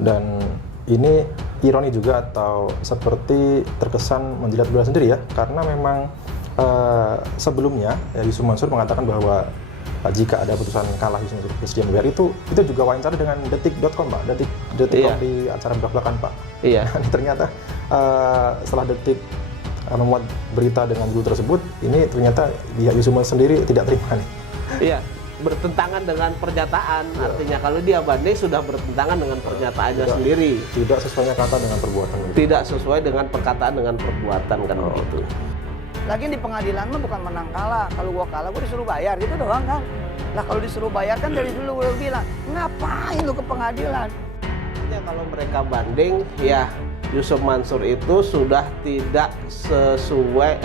Dan ini ironi juga atau seperti terkesan menjilat bola sendiri ya, karena memang sebelumnya Yusuf Mansur mengatakan bahwa jika ada putusan kalah Yusuf Mansur bersedia membayar itu juga wawancara dengan detik.com Pak, detik.com di acara belak-belakan Pak. Iya. Ternyata setelah Detik memuat berita dengan judul tersebut, ini ternyata Yusuf Mansur sendiri tidak terima nih. Iya, bertentangan dengan pernyataan. Artinya kalau dia banding sudah bertentangan dengan pernyataannya sendiri. Tidak sesuai kata dengan perbuatan. Tidak sesuai dengan perkataan dengan perbuatan kan begitu. Lagi di pengadilan mah bukan menang kalah. Kalau gua kalah gua disuruh bayar gitu doang kan. Lah kalau disuruh bayar kan dari dulu gua bilang, ngapain lu ke pengadilan? Ya, kalau mereka banding ya Yusuf Mansur itu sudah tidak sesuai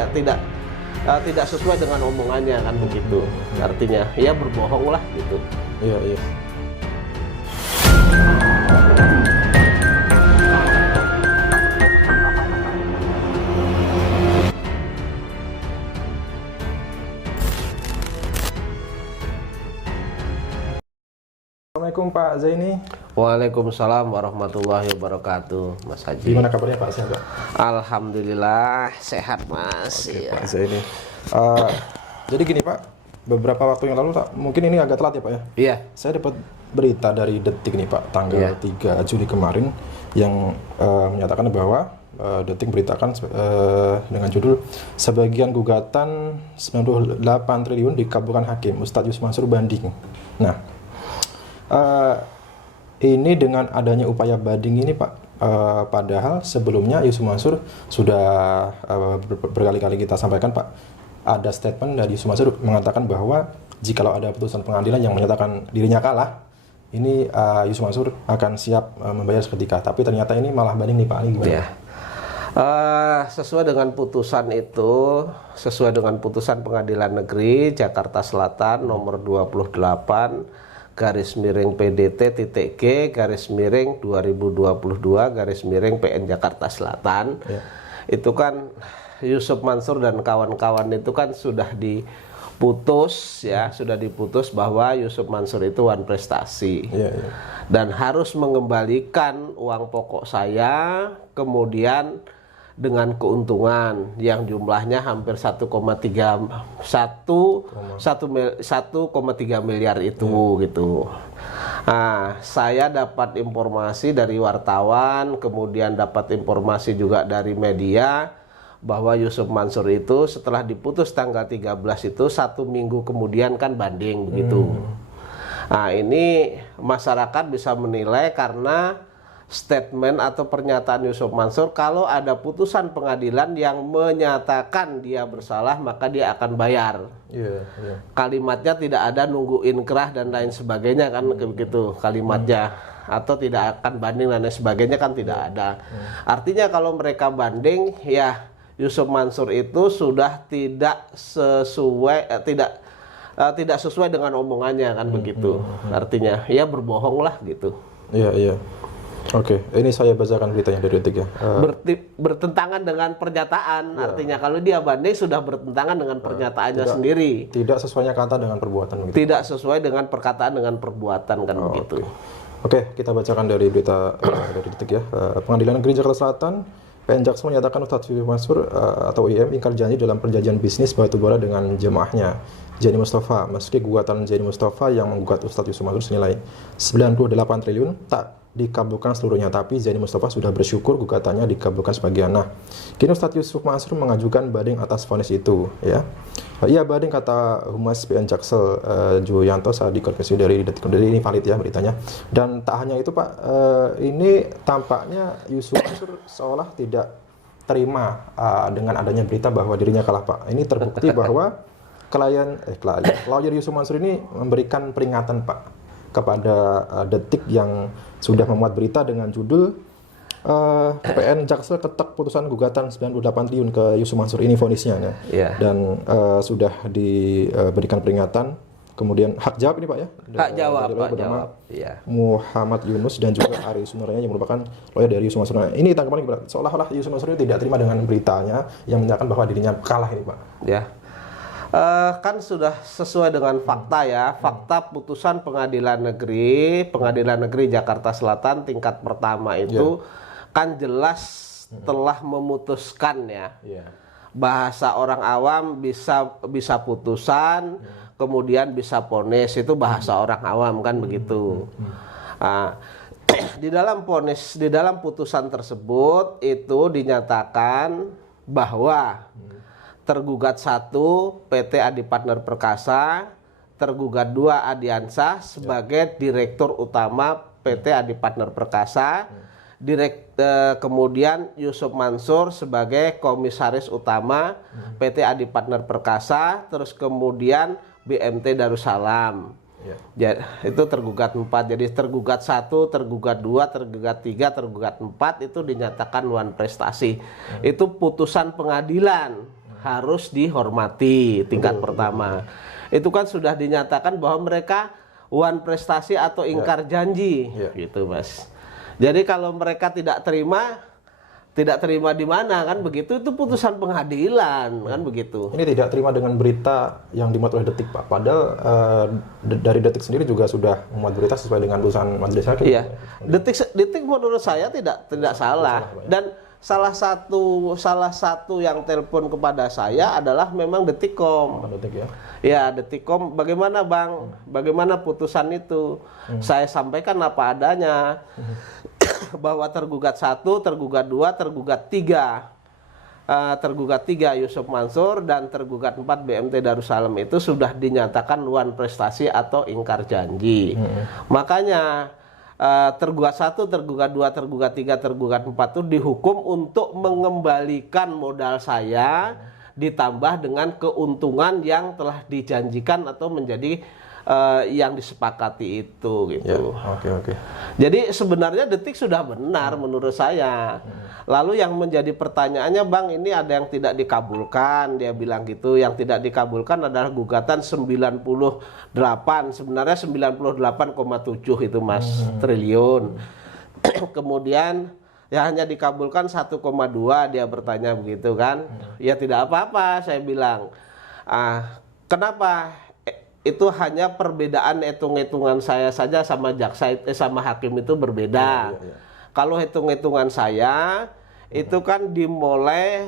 dengan omongannya kan begitu. Artinya ya berbohong lah gitu. Iya, iya. Assalamualaikum Pak Zaini. Waalaikumsalam warahmatullahi wabarakatuh, Mas Haji. Gimana kabarnya Pak? Sehat Pak? Alhamdulillah sehat Mas. Oke, Ya. Pak Zaini. Jadi gini Pak, beberapa waktu yang lalu mungkin ini agak telat ya Pak ya. Iya. Saya dapat berita dari Detik nih Pak, tanggal 3 Juli kemarin yang menyatakan bahwa Detik beritakan dengan judul sebagian gugatan 98 triliun dikabulkan hakim, Ustadz Yusuf Mansur banding. Nah, ini dengan adanya upaya banding ini Pak, padahal sebelumnya Yusuf Mansur sudah berkali-kali kita sampaikan Pak, ada statement dari Yusuf Mansur mengatakan bahwa jikalau ada putusan pengadilan yang menyatakan dirinya kalah, ini Yusuf Mansur akan siap membayar seketika. Tapi ternyata ini malah banding nih Pak, ini gimana? Ya. Sesuai dengan putusan itu, sesuai dengan putusan Pengadilan Negeri Jakarta Selatan nomor 28 garis miring PDT.G garis miring 2022 garis miring PN Jakarta Selatan. Ya. Itu kan Yusuf Mansur dan kawan-kawan itu kan sudah diputus ya, sudah diputus bahwa Yusuf Mansur itu wan prestasi. Ya, ya. Dan harus mengembalikan uang pokok saya, kemudian dengan keuntungan yang jumlahnya hampir 1,3 miliar itu gitu. Nah, saya dapat informasi dari wartawan, kemudian dapat informasi juga dari media bahwa Yusuf Mansur itu setelah diputus tanggal 13 itu 1 minggu kemudian kan banding begitu. Nah, ini masyarakat bisa menilai karena statement atau pernyataan Yusuf Mansur, kalau ada putusan pengadilan yang menyatakan dia bersalah maka dia akan bayar. Kalimatnya tidak ada nunggu inkrah dan lain sebagainya kan begitu kalimatnya, atau tidak akan banding dan lain sebagainya kan tidak ada. Artinya kalau mereka banding ya Yusuf Mansur itu sudah tidak sesuai dengan omongannya kan begitu. Artinya ya berbohong lah gitu. Iya, iya. Oke, ini saya bacakan beritanya dari Detik ya. Bertentangan dengan pernyataan, artinya kalau dia banding sudah bertentangan dengan pernyataannya sendiri. Tidak sesuainya kata dengan perbuatan begitu. Tidak sesuai dengan perkataan dengan perbuatan kan begitu. Oke, kita bacakan dari berita dari Detik ya. Pengadilan Negeri Jakarta Selatan, PN Jaksel menyatakan Ustadz Yusuf Mansur atau IM ingkar janji dalam perjanjian bisnis batubara dengan jemaahnya Zaini Mustafa. Meski gugatan Zaini Mustafa yang menggugat Ustadz Yusuf Mansur senilai 98 triliun tak dikabulkan seluruhnya, tapi Zaini Mustafa sudah bersyukur gugatannya dikabulkan sebagian. Nah, kini Ustadz Yusuf Mansur mengajukan banding atas vonis itu ya. Iya banding, kata Humas PN Jaksel Juyanto saat dikonfirmasi dari Detik. Jadi ini valid ya beritanya. Dan tak hanya itu Pak, ini tampaknya Yusuf Mansur seolah tidak terima dengan adanya berita bahwa dirinya kalah Pak. Ini terbukti bahwa lawyer Yusuf Mansur ini memberikan peringatan Pak kepada Detik yang sudah memuat berita dengan judul PN Jaksel ketok putusan gugatan 98 triliun ke Yusuf Mansur, ini vonisnya ya. Yeah. Dan sudah diberikan peringatan. Kemudian hak jawab ini Pak ya. Hak jawab, Pak jawab. Iya. Muhammad Yunus dan juga Ari Sunaranya yang merupakan lawyer dari Yusuf Mansur. Nah, ini tanggapan gimana? Seolah-olah Yusuf Mansur ini tidak terima dengan beritanya yang menyatakan bahwa dirinya kalah ini Pak. Ya. Kan sudah sesuai dengan fakta ya. Fakta putusan Pengadilan Negeri Jakarta Selatan tingkat pertama itu kan jelas telah memutuskan ya. Bahasa orang awam bisa putusan, kemudian bisa vonis, itu bahasa orang awam kan begitu. Di dalam putusan tersebut itu dinyatakan bahwa tergugat 1 PT Adi Partner Perkasa, tergugat 2 Adiansah sebagai Direktur Utama PT Adi Partner Perkasa, kemudian Yusuf Mansur sebagai Komisaris Utama PT Adi Partner Perkasa, terus kemudian BMT Darussalam. Ya, itu tergugat 4. Jadi tergugat 1, tergugat 2, tergugat 3, tergugat 4 itu dinyatakan wan prestasi. Itu putusan pengadilan, harus dihormati tingkat pertama. Itu kan sudah dinyatakan bahwa mereka wan prestasi atau ingkar janji, gitu Mas. Jadi kalau mereka tidak terima di mana kan begitu, itu putusan pengadilan kan begitu. Ini tidak terima dengan berita yang dimuat oleh Detik Pak. Padahal dari Detik sendiri juga sudah memuat berita sesuai dengan putusan majelis hakim. Iya. Detik menurut saya tidak salah. Dan salah satu yang telepon kepada saya adalah memang Detikcom. Detik ya. Ya, Detikcom, bagaimana Bang? Bagaimana putusan itu? Saya sampaikan apa adanya. Bahwa tergugat 1, tergugat 2, tergugat 3. Tergugat 3 Yusuf Mansur dan tergugat 4 BMT Darussalam itu sudah dinyatakan wan prestasi atau ingkar janji. Makanya tergugat 1, tergugat 2, tergugat 3, tergugat 4 itu dihukum untuk mengembalikan modal saya ditambah dengan keuntungan yang telah dijanjikan atau menjadi yang disepakati itu gitu. Oke. Jadi sebenarnya Detik sudah benar menurut saya. Lalu yang menjadi pertanyaannya, Bang, ini ada yang tidak dikabulkan, dia bilang gitu. Yang tidak dikabulkan adalah gugatan 98, sebenarnya 98,7 itu Mas triliun. Kemudian ya hanya dikabulkan 1,2, dia bertanya begitu kan. Ya tidak apa-apa, saya bilang. Kenapa? Itu hanya perbedaan hitung-hitungan saya saja sama jaksa sama hakim itu berbeda. Kalau hitung-hitungan saya itu kan dimulai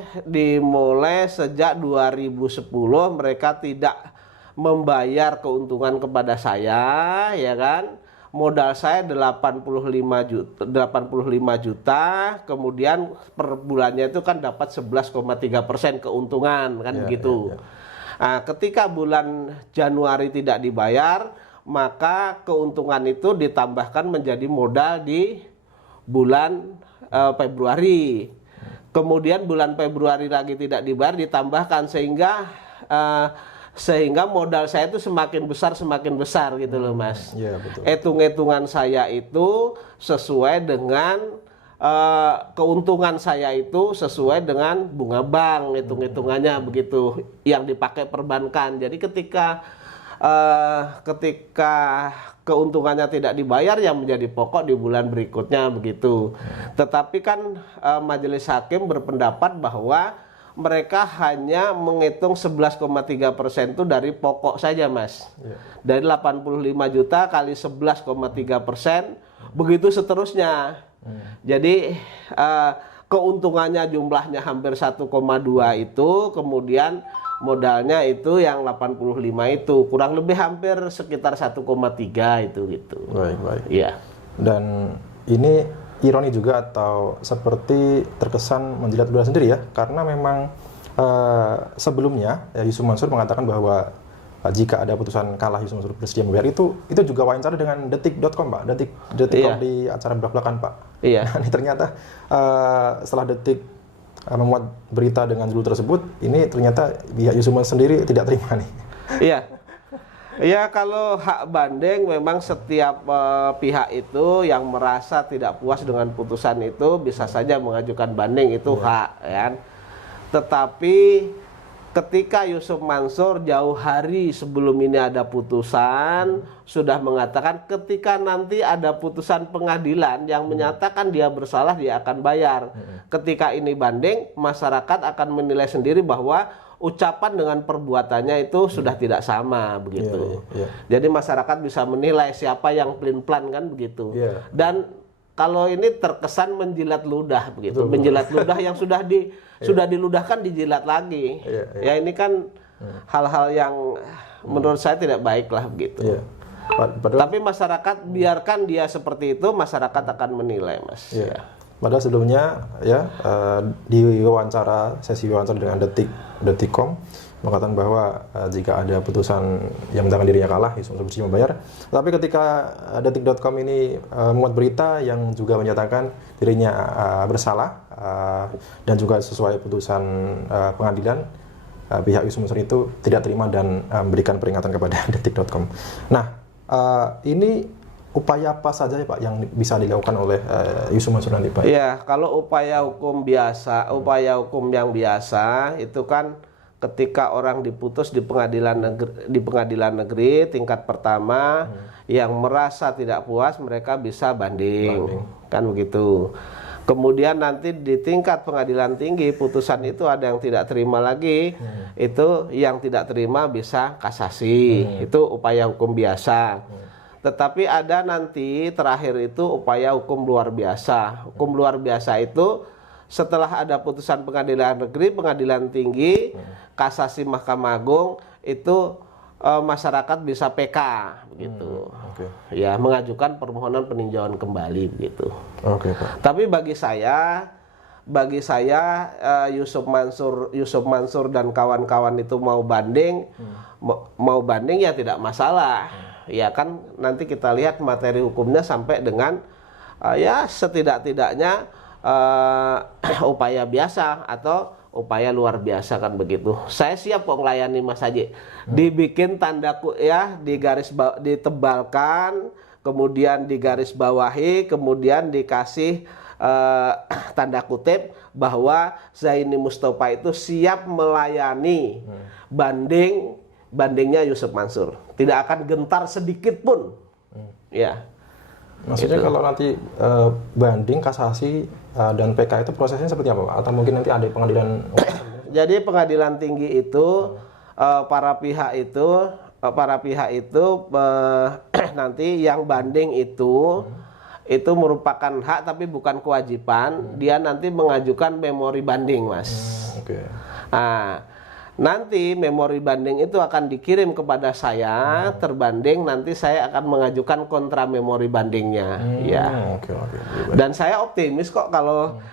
sejak 2010 mereka tidak membayar keuntungan kepada saya, ya kan? Modal saya 85 juta, kemudian per bulannya itu kan dapat 11,3% keuntungan kan begitu. Nah, ketika bulan Januari tidak dibayar, maka keuntungan itu ditambahkan menjadi modal di bulan Februari. Kemudian bulan Februari lagi tidak dibayar, ditambahkan sehingga modal saya itu semakin besar gitu loh Mas. Hitung-hitungan saya itu sesuai dengan keuntungan saya itu sesuai dengan bunga bank, hitung-hitungannya begitu yang dipakai perbankan. Jadi ketika keuntungannya tidak dibayar, yang menjadi pokok di bulan berikutnya begitu. Tetapi kan majelis hakim berpendapat bahwa mereka hanya menghitung 11,3% itu dari pokok saja Mas. Dari 85 juta kali 11,3%, begitu seterusnya. Jadi keuntungannya jumlahnya hampir 1,2 itu, kemudian modalnya itu yang 85 itu, kurang lebih hampir sekitar 1,3 itu gitu. Baik. Iya. Dan ini ironi juga atau seperti terkesan menjilat ludah sendiri ya, karena memang sebelumnya Yusuf Mansur mengatakan bahwa jika ada putusan kalah Yusuf Mansur bersedia membayar, itu juga wawancara dengan Detik.com Pak, Detik.com di acara belak-belakan Pak. Iya. Nah, ini ternyata setelah Detik memuat berita dengan judul tersebut, ini ternyata pihak Yusuf Mansur sendiri tidak terima nih. Iya. Ya, kalau hak banding memang setiap pihak itu yang merasa tidak puas dengan putusan itu bisa saja mengajukan banding, itu hak ya. Tetapi ketika Yusuf Mansur jauh hari sebelum ini ada putusan sudah mengatakan ketika nanti ada putusan pengadilan yang menyatakan dia bersalah dia akan bayar. Ketika ini banding, masyarakat akan menilai sendiri bahwa ucapan dengan perbuatannya itu sudah tidak sama begitu. Jadi masyarakat bisa menilai siapa yang pelin-pelan kan begitu. Dan kalau ini terkesan menjilat ludah begitu, menjilat ludah yang sudah diludahkan dijilat lagi. Ya ini kan hal-hal yang menurut saya tidak baik lah begitu. Tapi masyarakat biarkan dia seperti itu, masyarakat akan menilai, Mas. Padahal sebelumnya ya di sesi wawancara dengan Detik.com mengatakan bahwa jika ada putusan yang menyatakan dirinya kalah, Yusuf Mansur bersih membayar. Tapi ketika Detik.com ini memuat berita yang juga menyatakan dirinya bersalah dan juga sesuai putusan pengadilan, pihak Yusuf Mansur itu tidak terima dan memberikan peringatan kepada Detik.com. Nah, ini upaya apa saja ya Pak yang bisa dilakukan oleh Yusuf Mansur nanti Pak? Ya, kalau upaya hukum yang biasa itu kan ketika orang diputus di pengadilan negeri tingkat pertama yang merasa tidak puas mereka bisa banding. Kan begitu. Kemudian nanti di tingkat pengadilan tinggi putusan itu ada yang tidak terima lagi, itu yang tidak terima bisa kasasi. Itu upaya hukum biasa. Tetapi ada nanti terakhir itu upaya hukum luar biasa. Hukum luar biasa itu setelah ada putusan pengadilan negeri, pengadilan tinggi, kasasi Mahkamah Agung, itu masyarakat bisa PK begitu. Ya, mengajukan permohonan peninjauan kembali begitu. Pak. Tapi bagi saya Yusuf Mansur dan kawan-kawan itu mau banding ya tidak masalah. Ya kan nanti kita lihat materi hukumnya sampai dengan ya setidak-tidaknya upaya biasa atau upaya luar biasa kan begitu. Saya siap kok melayani Mas Haji. Dibikin tanda ya ditebalkan, kemudian digaris bawahi, kemudian dikasih tanda kutip bahwa Zaini Mustofa itu siap melayani bandingnya Yusuf Mansur. Tidak akan gentar sedikit pun. Ya. Maksudnya kalau nanti banding, kasasi dan PK itu prosesnya seperti apa Pak? Atau mungkin nanti ada pengadilan? Jadi pengadilan tinggi itu para pihak itu nanti yang banding itu merupakan hak tapi bukan kewajiban. Dia nanti mengajukan memori banding, Mas. Nah, nanti memori banding itu akan dikirim kepada saya, terbanding, nanti saya akan mengajukan kontra memori bandingnya. Dan saya optimis kok,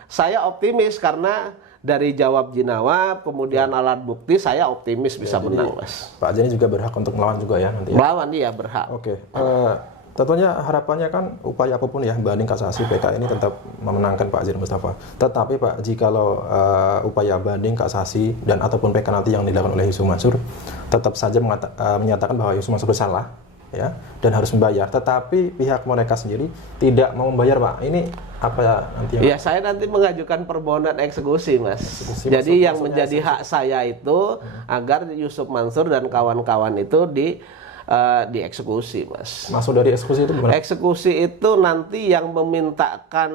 saya optimis karena dari jawab jinawab, kemudian alat bukti, saya optimis bisa menang, Mas. Pak Jani juga berhak untuk melawan juga ya nanti? Melawan, dia berhak. Tentunya harapannya kan upaya apapun ya, banding, kasasi, PK ini tetap memenangkan Pak Zaini Mustofa. Tetapi Pak, jikalau upaya banding, kasasi dan ataupun PK nanti yang dilakukan oleh Yusuf Mansur tetap saja menyatakan bahwa Yusuf Mansur bersalah ya dan harus membayar, tetapi pihak mereka sendiri tidak mau membayar Pak. Ini apa nanti? Ya saya nanti mengajukan permohonan eksekusi, Mas. Jadi yang menjadi hak saya itu agar Yusuf Mansur dan kawan-kawan itu dieksekusi, Mas. Masuk dari eksekusi itu gimana? Eksekusi itu nanti yang memintakan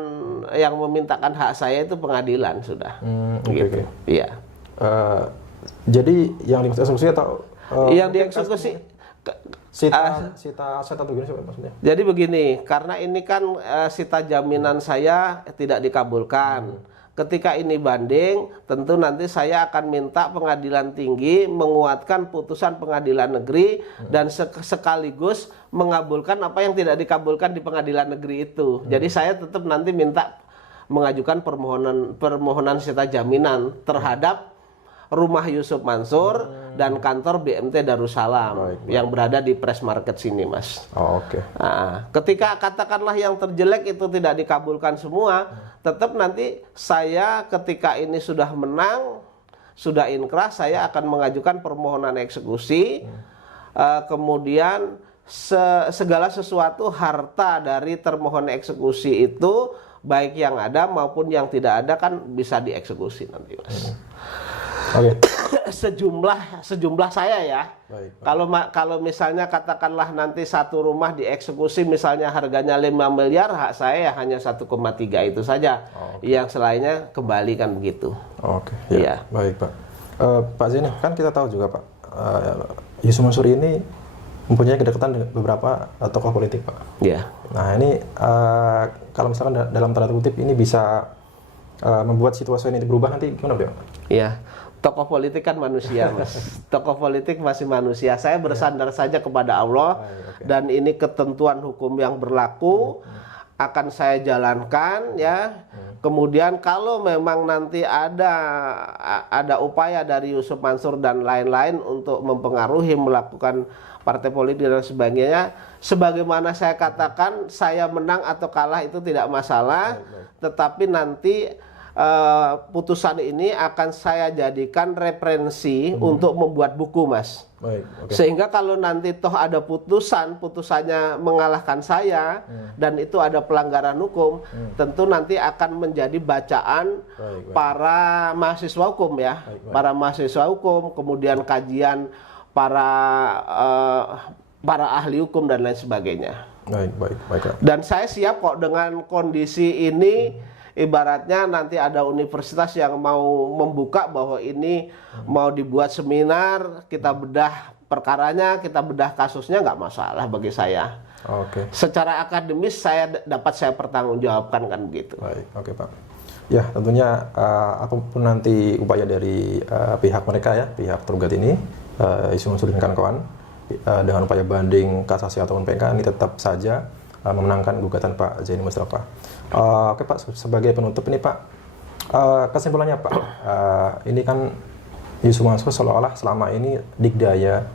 hak saya itu pengadilan sudah. Gitu. Iya. Jadi yang dieksekusi atau yang dieksekusi sita atau gimana sih maksudnya? Jadi begini, karena ini kan sita jaminan saya tidak dikabulkan. Ketika ini banding, tentu nanti saya akan minta pengadilan tinggi menguatkan putusan pengadilan negeri dan sekaligus mengabulkan apa yang tidak dikabulkan di pengadilan negeri itu. Jadi saya tetap nanti minta mengajukan permohonan sita jaminan terhadap rumah Yusuf Mansur dan kantor BMT Darussalam yang berada di Press Market sini, Mas. Nah, ketika katakanlah yang terjelek itu tidak dikabulkan semua, tetap nanti saya ketika ini sudah menang, sudah inkrah, saya akan mengajukan permohonan eksekusi. Kemudian segala sesuatu harta dari termohon eksekusi itu baik yang ada maupun yang tidak ada kan bisa dieksekusi nanti, Mas. Oke. sejumlah saya ya. Baik. Kalau misalnya katakanlah nanti satu rumah dieksekusi misalnya harganya 5 miliar, hak saya ya hanya 1,3 itu saja. Yang selainnya kembali kan begitu. Oke. Iya. Baik, Pak. Pak Zaini, kan kita tahu juga, Pak, Yusuf Mansur ini mempunyai kedekatan dengan beberapa tokoh politik, Pak. Iya. Nah, ini kalau misalkan dalam tanda kutip ini bisa membuat situasi ini berubah nanti gimana, Beliau? Iya. Tokoh politik kan manusia, Mas. Tokoh politik masih manusia. Saya bersandar saja kepada Allah dan ini ketentuan hukum yang berlaku akan saya jalankan ya. Kemudian kalau memang nanti ada upaya dari Yusuf Mansur dan lain-lain untuk mempengaruhi melakukan partai politik dan sebagainya, sebagaimana saya katakan, saya menang atau kalah itu tidak masalah, tetapi nanti putusan ini akan saya jadikan referensi untuk membuat buku, Mas. Baik, oke. Sehingga kalau nanti toh ada putusannya mengalahkan saya dan itu ada pelanggaran hukum, tentu nanti akan menjadi bacaan para mahasiswa hukum ya, para mahasiswa hukum, kemudian kajian para ahli hukum dan lain sebagainya. Baik, Pak. Dan saya siap kok dengan kondisi ini. Ibaratnya nanti ada universitas yang mau membuka bahwa ini mau dibuat seminar, kita bedah perkaranya, kita bedah kasusnya, nggak masalah bagi saya. Oke. Secara akademis saya pertanggungjawabkan kan begitu. Baik, oke, Pak. Ya, tentunya apapun nanti upaya dari pihak mereka ya, pihak tergugat ini, Yusuf Mansur dan kawan-kawan, dengan upaya banding, kasasi ataupun PK, ini tetap saja memenangkan gugatan Pak Zaini Mustafa. Oke, Pak, sebagai penutup ini, Pak, kesimpulannya, Pak, ini kan Yusuf Mansur seolah-olah selama ini dikdaya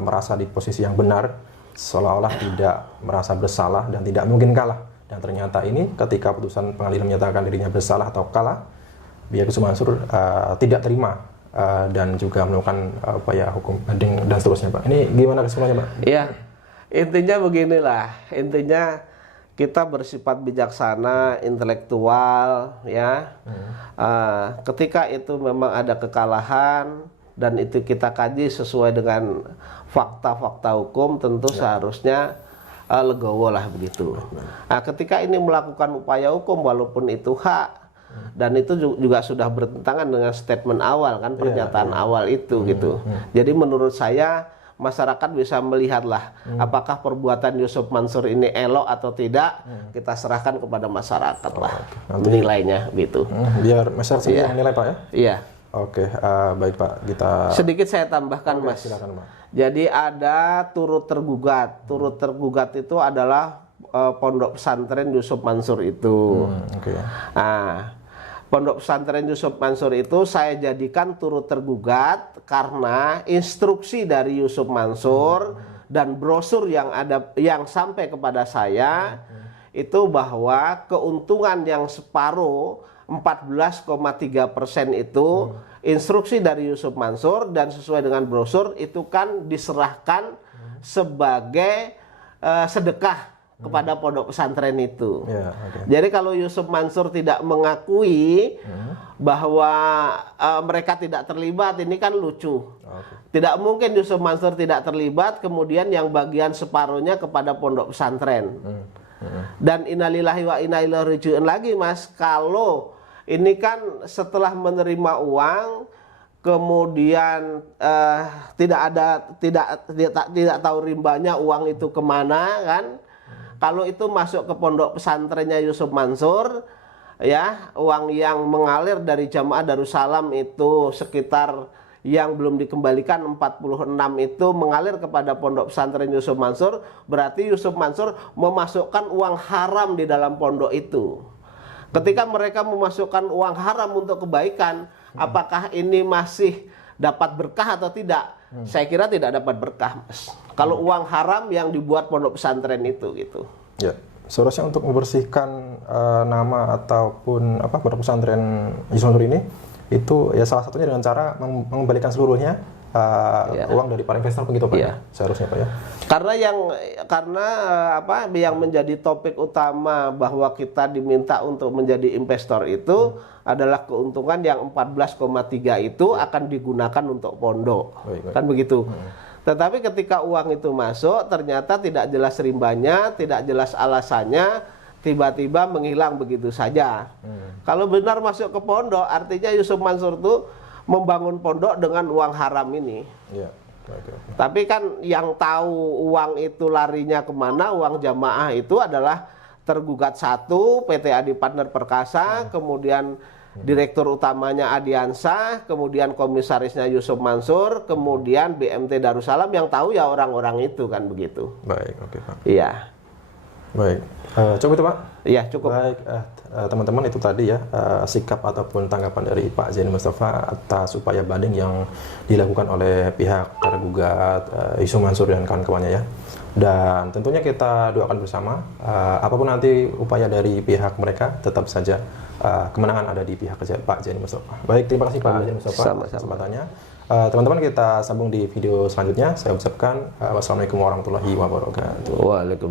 merasa di posisi yang benar, seolah-olah tidak merasa bersalah dan tidak mungkin kalah. Dan ternyata ini ketika putusan pengadilan menyatakan dirinya bersalah atau kalah, pihak Yusuf Mansur tidak terima dan juga melakukan upaya hukum banding dan seterusnya, Pak. Ini gimana kesimpulannya, Pak? Iya, intinya beginilah, intinya kita bersifat bijaksana, intelektual, ya. Ketika itu memang ada kekalahan dan itu kita kaji sesuai dengan fakta-fakta hukum, tentu seharusnya legowo lah begitu. Nah, ketika ini melakukan upaya hukum, walaupun itu hak dan itu juga sudah bertentangan dengan statement awal kan, pernyataan awal itu gitu. Jadi menurut saya masyarakat bisa melihatlah apakah perbuatan Yusuf Mansur ini elok atau tidak, kita serahkan kepada masyarakat lah menilainya gitu. Biar masyarakat sendiri yang menilai, Pak, ya? Iya. Oke, baik, Pak. Kita sedikit saya tambahkan, Mas. Silakan, Pak. Jadi ada turut tergugat. Turut tergugat itu adalah pondok pesantren Yusuf Mansur itu. Nah, pondok pesantren Yusuf Mansur itu saya jadikan turut tergugat karena instruksi dari Yusuf Mansur dan brosur yang sampai kepada saya itu bahwa keuntungan yang separuh 14,3% itu instruksi dari Yusuf Mansur dan sesuai dengan brosur itu kan diserahkan sebagai sedekah kepada pondok pesantren itu. Jadi kalau Yusuf Mansur tidak mengakui bahwa mereka tidak terlibat, ini kan lucu. Tidak mungkin Yusuf Mansur tidak terlibat, kemudian yang bagian separuhnya kepada pondok pesantren. Dan innalillahi wa inna ilaihi raji'un lagi, Mas, kalau ini kan setelah menerima uang kemudian tidak tahu rimbanya uang itu kemana kan. Kalau itu masuk ke pondok pesantrennya Yusuf Mansur, ya, uang yang mengalir dari Jamaah Darussalam itu sekitar yang belum dikembalikan 46 itu mengalir kepada pondok pesantren Yusuf Mansur, berarti Yusuf Mansur memasukkan uang haram di dalam pondok itu. Ketika mereka memasukkan uang haram untuk kebaikan, apakah ini masih dapat berkah atau tidak? Saya kira tidak dapat berkah, Mas. Kalau uang haram yang dibuat pondok pesantren itu gitu. Ya, seharusnya untuk membersihkan nama ataupun pondok pesantren Yusuf Mansur ini itu ya salah satunya dengan cara mengembalikan seluruhnya uang dari para investor begitu Pak Iya. ya? Seharusnya Pak ya. Karena yang menjadi topik utama bahwa kita diminta untuk menjadi investor itu adalah keuntungan yang 14,3 itu akan digunakan untuk pondok. Baik. Kan begitu. Tetapi ketika uang itu masuk ternyata tidak jelas rimbanya, tidak jelas alasannya, tiba-tiba menghilang begitu saja. Kalau benar masuk ke pondok, artinya Yusuf Mansur itu membangun pondok dengan uang haram ini. Iya. Oke. Tapi kan yang tahu uang itu larinya kemana, uang jamaah itu adalah tergugat satu, PT Adi Partner Perkasa, kemudian direktur utamanya Adiansa, kemudian komisarisnya Yusuf Mansur, kemudian BMT Darussalam, yang tahu ya orang-orang itu kan begitu. Baik, oke Pak. Iya. Baik. Cukup itu Pak? Iya, cukup. Baik, teman-teman itu tadi ya sikap ataupun tanggapan dari Pak Zaini Mustafa atas upaya banding yang dilakukan oleh pihak tergugat Yusuf Mansur dan kawan-kawannya ya. Dan tentunya kita doakan bersama apapun nanti upaya dari pihak mereka, tetap saja kemenangan ada di pihak Pak Zaini Mustafa. Baik, terima kasih Pak Zaini Mustafa atas kesempatannya. Teman-teman kita sambung di video selanjutnya. Saya ucapkan wassalamualaikum warahmatullahi wabarakatuh. Waalaikumsalam.